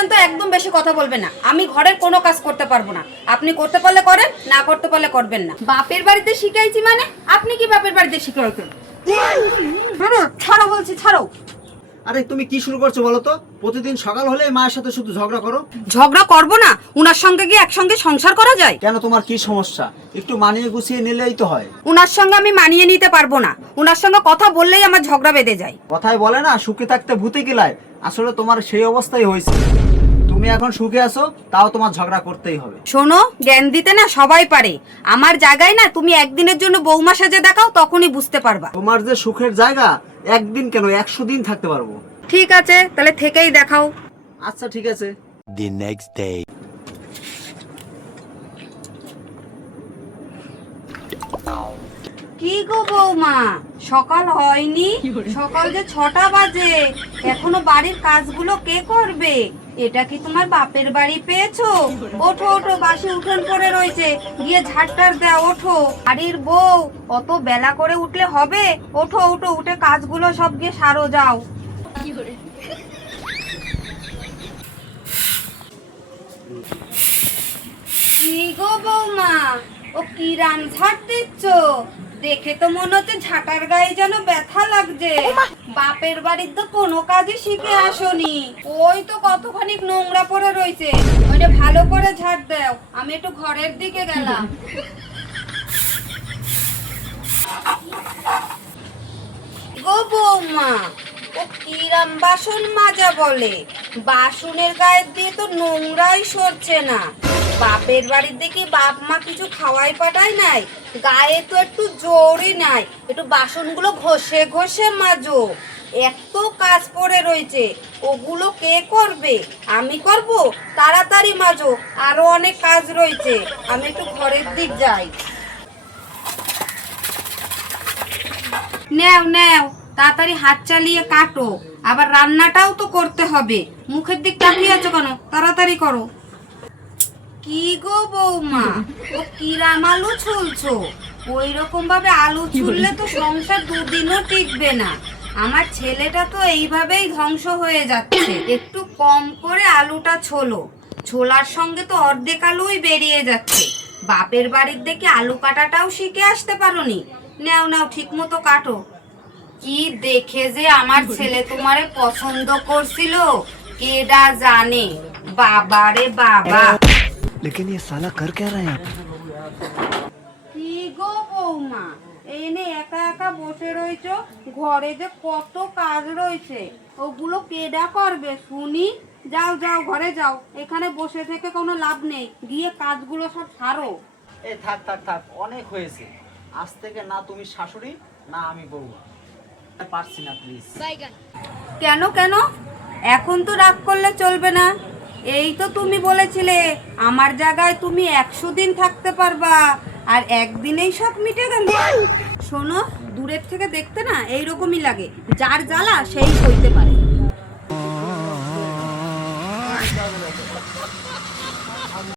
করেন তো একদম বেশি কথা বলবেন না। আমি ঘরের কোনো কাজ করতে পারবো না। আপনি করতে পারলে করেন, না করতে পারলে করবেন না। বাপের বাড়িতে শিখাইছি মানে আপনি কি বাপের বাড়িতে শিখাইছেন? ছাড়ো বলছি, ছাড়ো। আরে তুমি কি শুরু করছো বলো তো? প্রতিদিন সকাল হলে মায়ের সাথে শুধু ঝগড়া করো। ঝগড়া করবো না? উনার সঙ্গে কি একসঙ্গে সংসার করা যায়? কেন, তোমার কি সমস্যা? একটু মানিয়ে গুছিয়ে নিলেই তো হয়। উনার সঙ্গে আমি মানিয়ে নিতে পারবো না। উনার সঙ্গে কথা বললেই আমার ঝগড়া বেঁধে যায়। কথায় বলে না, সুখে থাকতে ভূতে কিলায়। আসলে তোমার সেই অবস্থাই হয়েছে। তুমি এখন সুখে আছো, তাও তোমার ঝগড়া করতেই হবে। শোনো, জ্ঞান দিতে না সবাই পারে। আমার জায়গায় না তুমি একদিনের জন্য বৌমা সাজে দেখাও, তখনই বুঝতে পারবা। তোমার যে সুখের জায়গা, একদিন কেন 100 দিন থাকতে পারবো। ঠিক আছে, তাহলে থেকেই দেখাও। আচ্ছা ঠিক আছে। The next day. কি গো বৌমা, সকাল হয়নি? সকাল যে 6টা বাজে, এখনো বাড়ির কাজগুলো কে করবে? এটা কি তোমার বাপের বাড়ি পেয়েছো? ওঠো ওঠো, বাসি উঠোন পড়ে রয়েছে, গিয়ে ঝাড়টার দাও। ওঠো, বাড়ির বউ অত বেলা করে উঠলে হবে? ওঠো ওঠো, উঠে কাজগুলো সব গিয়ে সারো, যাও। কি গো বৌমা, ও কি রাম ঝাড় দিচ্ছ? দেখে তো মনে হচ্ছে ঝাঁটার গায়ে যেন ব্যথা লাগছে। বাপের বাড়ির তো কোনো কাজই শিখে আসোনি। ওই তো কতখানি নোংরা পড়ে রয়েছে, ওইটা ভালো করে ঝাড় দাও। আমি একটু ঘরের দিকে গেলাম। গো বৌমা, ও কিরাম বাসন মাজা বলে? বাসনের গায়ে দিয়ে তো নোংরাই সরছে না। বাপের বাড়ির দিকে বাপ মা কিছু খাওয়াই পাঠায় নাই? গায়ে তো একটু জোরই নাই, একটু বাসনগুলো ঘষে ঘষে মাজো। এত কাজ পড়ে রয়েছে, ওগুলো কে করবে? আমি করব? তাড়াতাড়ি মাজো, আরো অনেক কাজ রয়েছে। আমি একটু ঘরের দিক যাই। নেও নেও, তাড়াতাড়ি হাত চালিয়ে কাটো। আবার রান্নাটাও তো করতে হবে। মুখের দিক তাকিয়ে আছো কেন? তাড়াতাড়ি করো। কি গো বৌমা, ও কিরাম আলু ছুলছো? ওই রকম ভাবে আলু ছুললে তো সংসার দুদিনও টিকবে না। আমার ছেলেটা তো এইভাবেই ধ্বংস হয়ে যাচ্ছে। একটু কম করে আলুটা ছোলো। ছোলার সঙ্গে তো অর্ধেক আলুই বেরিয়ে যাচ্ছে। বাপের বাড়ির দেখে আলু কাটাটাও শিখে আসতে পারোনি? নাও নাও, ঠিক মতো কাটো। কি দেখে যে আমার ছেলে তোমারে পছন্দ করছিল কেডা জানে। বাবা রে বাবা। लेकिन ये साला कर क्या रहा है यहाँ पे? কি গো বৌমা, এনে একা একা বসে রয়েছো? ঘরে যে কত কাজ রয়েছে, ওগুলো কেডা করবে শুনি? যাও যাও, ঘরে যাও। এখানে বসে থেকে কোনো লাভ নেই, গিয়ে কাজগুলো সব সারো। এই থাক থাক থাক, অনেক হয়েছে। আজ থেকে না তুমি শাশুড়ি, না আমি বউ। পারছি না, প্লিজ। কেন কেন? এখন তো রাগ করলে চলবে না। এই তো তুমি বলেছিলে আমার জায়গায় তুমি 100 দিন থাকতে পারবা, আর একদিনেই সব মিটে গেল। শোনো, দূরের থেকে দেখতে না এইরকমই লাগে। যার জ্বালা সেই সইতে পারে।